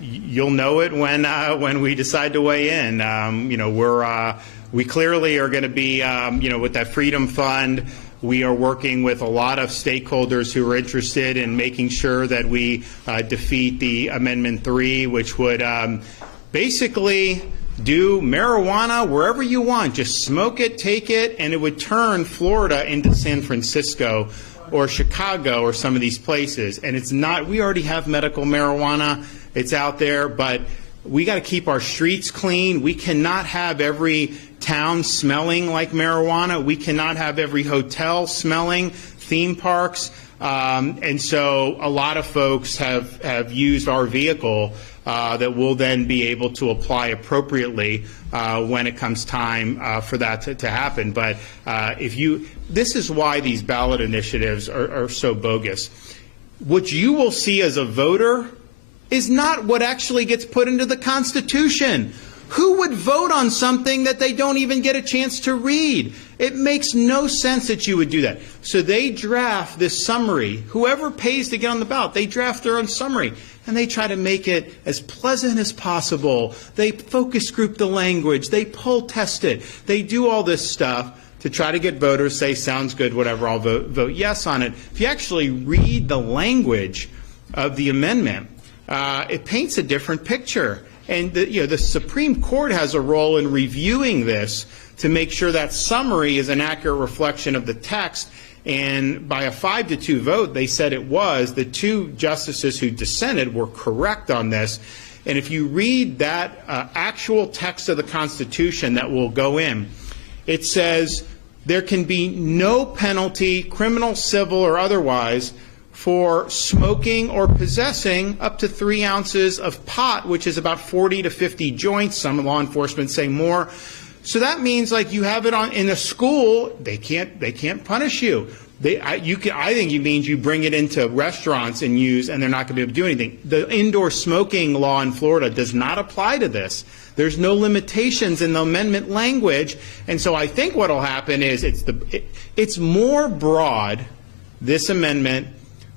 You'll know it when we decide to weigh in. We clearly are going to be, with that Freedom Fund. We are working with a lot of stakeholders who are interested in making sure that we defeat the Amendment 3, which would basically do marijuana wherever you want. Just smoke it, take it, and it would turn Florida into San Francisco or Chicago or some of these places. And it's not, we already have medical marijuana. It's out there, but we got to keep our streets clean. We cannot have every town smelling like marijuana. We cannot have every hotel smelling, theme parks. And so a lot of folks have used our vehicle that will then be able to apply appropriately when it comes time for that to happen. But this is why these ballot initiatives are so bogus. What you will see as a voter is not what actually gets put into the Constitution. Who would vote on something that they don't even get a chance to read? It makes no sense that you would do that. So they draft this summary. Whoever pays to get on the ballot, they draft their own summary, and they try to make it as pleasant as possible. They focus group the language. They poll test it. They do all this stuff to try to get voters say, sounds good, whatever, I'll vote yes on it. If you actually read the language of the amendment, it paints a different picture. And the Supreme Court has a role in reviewing this to make sure that summary is an accurate reflection of the text. And by a 5-2 vote, they said it was. The two justices who dissented were correct on this. And if you read that actual text of the Constitution that will go in, it says there can be no penalty, criminal, civil, or otherwise, for smoking or possessing up to 3 ounces of pot, which is about 40 to 50 joints. Some law enforcement say more. So that means, like, you have it in a school, they can't punish you. I think it means you bring it into restaurants and use, and they're not going to be able to do anything. The indoor smoking law in Florida does not apply to this. There's no limitations in the amendment language, and so I think what will happen is it's more broad, this amendment,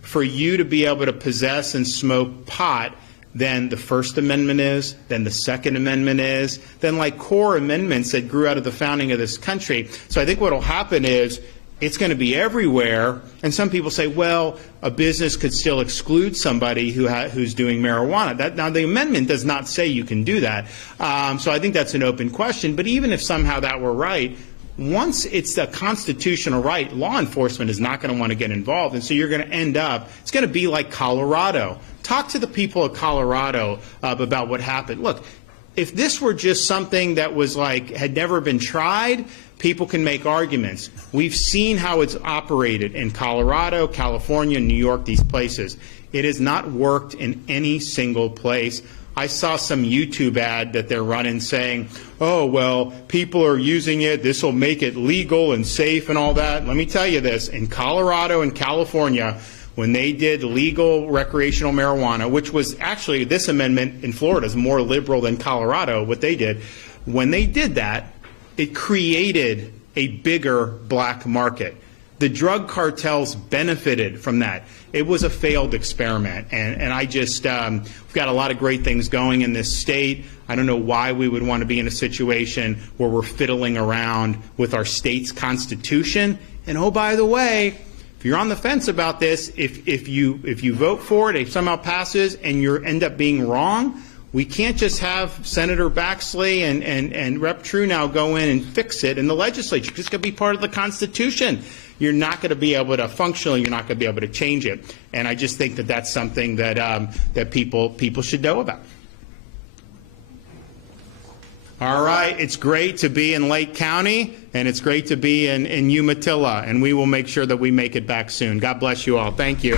for you to be able to possess and smoke pot than the First Amendment is, than the Second Amendment is, than like core amendments that grew out of the founding of this country. So I think what will happen is it's going to be everywhere. And some people say, well, a business could still exclude somebody who's doing marijuana. Now, the amendment does not say you can do that. So I think that's an open question. But even if somehow that were right, once it's a constitutional right, law enforcement is not going to want to get involved. And so you're going to end up, it's going to be like Colorado. Talk to the people of Colorado about what happened. Look, if this were just something that was like, had never been tried, people can make arguments. We've seen how it's operated in Colorado, California, New York, these places. It has not worked in any single place. I saw some YouTube ad that they're running saying, oh, well, people are using it. This will make it legal and safe and all that. Let me tell you this. In Colorado and California, when they did legal recreational marijuana, which was actually this amendment in Florida is more liberal than Colorado, what they did, when they did that, it created a bigger black market. The drug cartels benefited from that. It was a failed experiment, and I just we've got a lot of great things going in this state. I don't know why we would want to be in a situation where we're fiddling around with our state's constitution. And oh, by the way, if you're on the fence about this, if you vote for it, if somehow passes, and you end up being wrong, we can't just have Senator Baxley and Rep. True now go in and fix it in the legislature. It's going to be part of the Constitution. You're not going to be able to functionally, you're not going to be able to change it. And I just think that that's something that that people should know about. All right, it's great to be in Lake County, and it's great to be in Umatilla, and we will make sure that we make it back soon. God bless you all. Thank you.